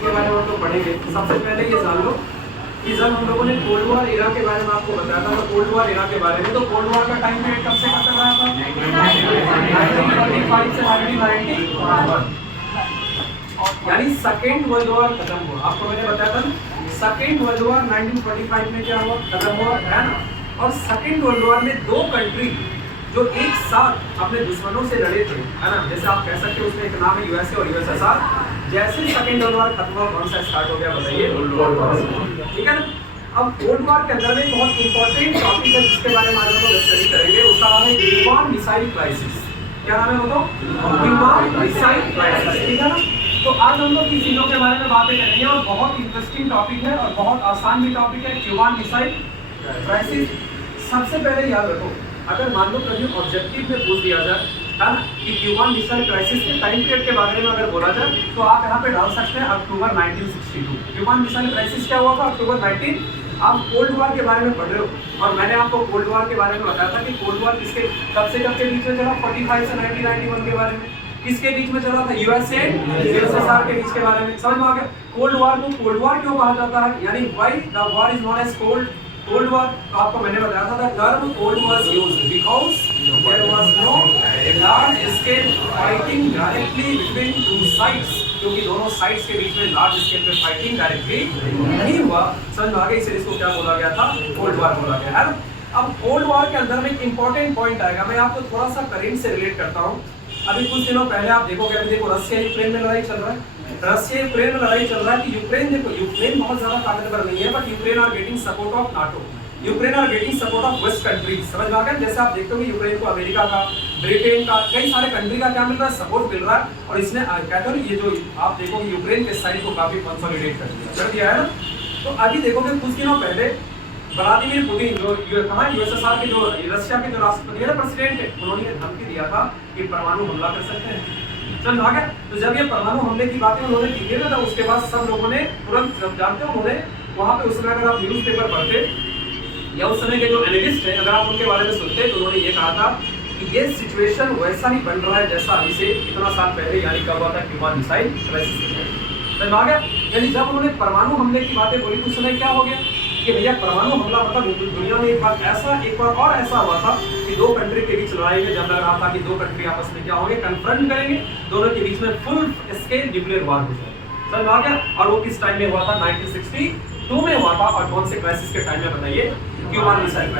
Topic के बारे में हम लोग पढ़ेंगे। सबसे पहले ये जान लो कि जब हम लोगों ने कोल्ड वॉर इरा के बारे में आपको बताया था, तो कोल्ड वॉर इरा के बारे में, तो कोल्ड वॉर का टाइम पीरियड कब से कब तक रहा था? 1945 से 1991, यानी सेकेंड वर्ल्ड वॉर खत्म हुआ। आपको मैंने बताया था सेकेंड वर्ल्ड वॉर 1945 में क्या हुआ, खत्म हुआ, है ना। और सेकेंड वर्ल्ड वॉर में दो कंट्री जो एक साथ अपने दुश्मनों से लड़े थे, है ना, जैसे आप कह सकते हो उसमें एक नाम है यूएसए और यूएसएसआर। जैसे सेकेंड वर्ल्ड वॉर खत्म हुआ, कौन सा स्टार्ट हो गया बताइए? Cold war. ठीक है ना। अब कोल्ड वॉर के अंदर में बहुत इंपॉर्टेंट टॉपिक है जिसके बारे में आज हम लोग स्टडी करेंगे, उसका नाम है क्यूबान मिसाइल क्राइसिस। क्या नाम है बताओ? Cuban missile crisis. ठीक है ना। तो आज हम लोग इन चीजों के बारे में बातें करेंगे और बहुत इंटरेस्टिंग टॉपिक है और बहुत आसान भी टॉपिक है, क्यूबान मिसाइल क्राइसिस। सबसे पहले याद रखो, अगर मान लो कभी ऑब्जेक्टिव में पूछ दिया जाए, है ना, कि क्यूबान मिसाइल क्राइसिस के टाइम पीरियड के बारे में अगर बोला जाए, तो आप यहाँ पे डाल सकते हैं अक्टूबर 1962। क्यूबान मिसाइल क्राइसिस क्या हुआ था? अक्टूबर 19। आप कोल्ड वॉर के बारे में पढ़ रहे हो और मैंने आपको कोल्ड वॉर के बारे में बताया था कि कोल्ड वॉर किसके कब से कब के बीच में चला? 45 से 1991 के बारे में। किसके बीच में चला था? यूएसए यूएसएसआर के बीच के बारे में। समझ में आ गया? कोल्ड वॉर को कोल्ड वॉर क्यों कहा जाता है, यानी why the war is known as cold war. तो आपको मैंने बताया था the term cold was used because there was no large scale fighting directly between two sides, क्योंकि दोनों साइड्स के बीच में लार्ज स्केल पे फाइटिंग डायरेक्टली नहीं हुआ। समझ में आ गया? इसलिए इसको क्या बोला गया था? कोल्ड वॉर बोला गया है। अब कोल्ड वॉर के अंदर में एक इंपॉर्टेंट पॉइंट आएगा, मैं आपको थोड़ा सा करंट से रिलेट करता हूँ। अभी कुछ दिनों पहले आप देखोगे, अभी देखो रशिया यूक्रेन में लड़ाई चल रहा है, रशिया यूक्रेन में लड़ाई चल रहा है कि यूक्रेन, देखो यूक्रेन बहुत ज्यादा ताकतवर नहीं है, but Ukraine are getting support of NATO, Ukraine are getting support of west countries. समझ में आ गया? जैसे आप देखते हो कि यूक्रेन को अमेरिका का, ब्रिटेन का, कई सारे कंट्री का क्या मिल रहा है? सपोर्ट मिल रहा है। और इसने कहते हो ये जो आप देखो यूक्रेन के साइड को काफी कंसोलिडेट कर दिया है ना। तो अभी देखोगे कुछ दिनों पहले व्लादिमीर पुतिन जो कहाँ यूएसएसआर के जो रशिया के जो राष्ट्रपति है, प्रेसिडेंट है, उन्होंने धमकी दिया था कि परमाणु हमला कर सकते हैं। चल आ गया। तो जब ये परमाणु हमले की बातें उन्होंने की थी ना, तो उसके बाद सब लोगों ने तुरंत जानते हो उन्होंने वहाँ पे उस समय अगर आप न्यूज़पेपर पढ़ते या उस समय के जो एनालिस्ट हैं अगर आप उनके बारे में सुनते तो उन्होंने ये कहा था कि ये सिचुएशन वैसा ही बन रहा है जैसा अभी से इतना साल पहले, यानी कब हुआ था क्यूबान मिसाइल क्राइसिस। समझ आ गया? यानी जब उन्होंने परमाणु हमले की बातें बोली तो उस समय क्या हो गया कि भैया परमाणु हमला मतलब दुनिया में एक बार और ऐसा हुआ था कि दो कंट्री के बीच लड़ाई में जब लग रहा था कि दो कंट्री आपस में क्या होंगे, कन्फ्रंट करेंगे, दोनों के बीच में फुल स्केल न्यूक्लियर वॉर हो जाएगा। समझ आ गया? और वो किस टाइम में हुआ था? 1962 में हुआ था। और कौन से क्राइसिस के टाइम में बताइए? Cuban missile crisis.